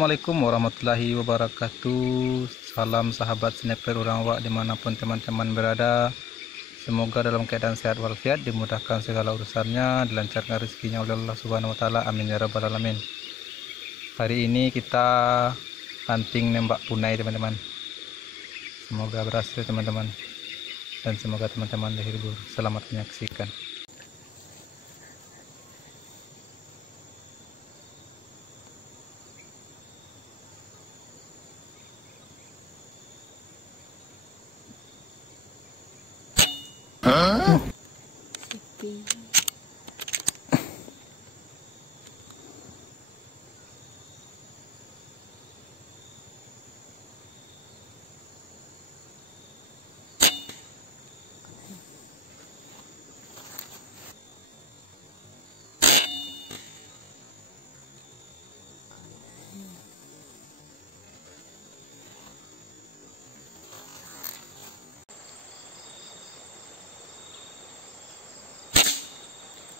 Assalamualaikum warahmatullahi wabarakatuh. Salam sahabat sniper orang wak dimanapun teman-teman berada. Semoga dalam keadaan sehat walafiat, dimudahkan segala urusannya, dilancarkan rezekinya oleh Allah Subhanahu wa taala. Amin ya rabbal alamin. Hari ini kita hunting nembak punai teman-teman. Semoga berhasil teman-teman, dan semoga teman-teman terhibur. Selamat menyaksikan. Sepi.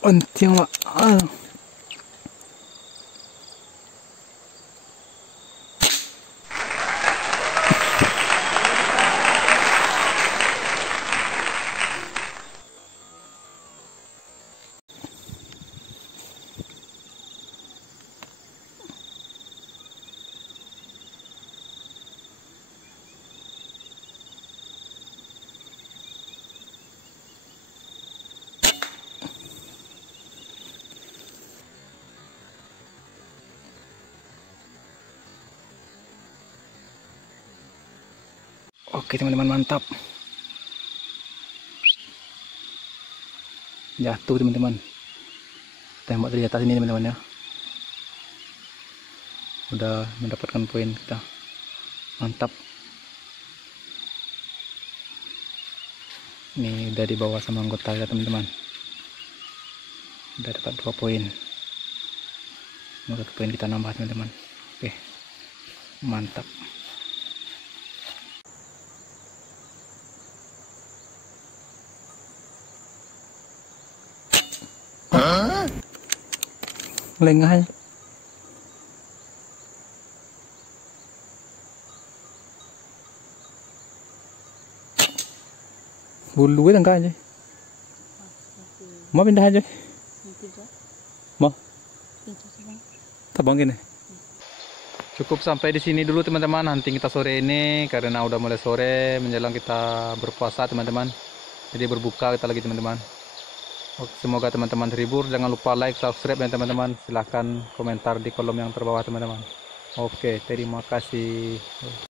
Unting mak. Oke teman-teman, mantap. Jatuh teman-teman. Tembak dari atas ini teman-teman ya. Udah mendapatkan poin kita. Mantap. Ini udah dibawa sama anggota ya teman-teman. Udah dapat 2 poin. Semoga poin kita nambah teman-teman. Oke. Mantap. Lengah. Bulu itu enggak aja. Mau pindah aja. Mau? Tabang gini. Cukup sampai di sini dulu teman-teman hunting kita sore ini, karena udah mulai sore menjelang kita berpuasa teman-teman. Jadi berbuka kita lagi teman-teman. Semoga teman-teman terhibur. Jangan lupa like, subscribe, dan teman-teman silahkan komentar di kolom yang terbawah teman-teman. Oke, terima kasih.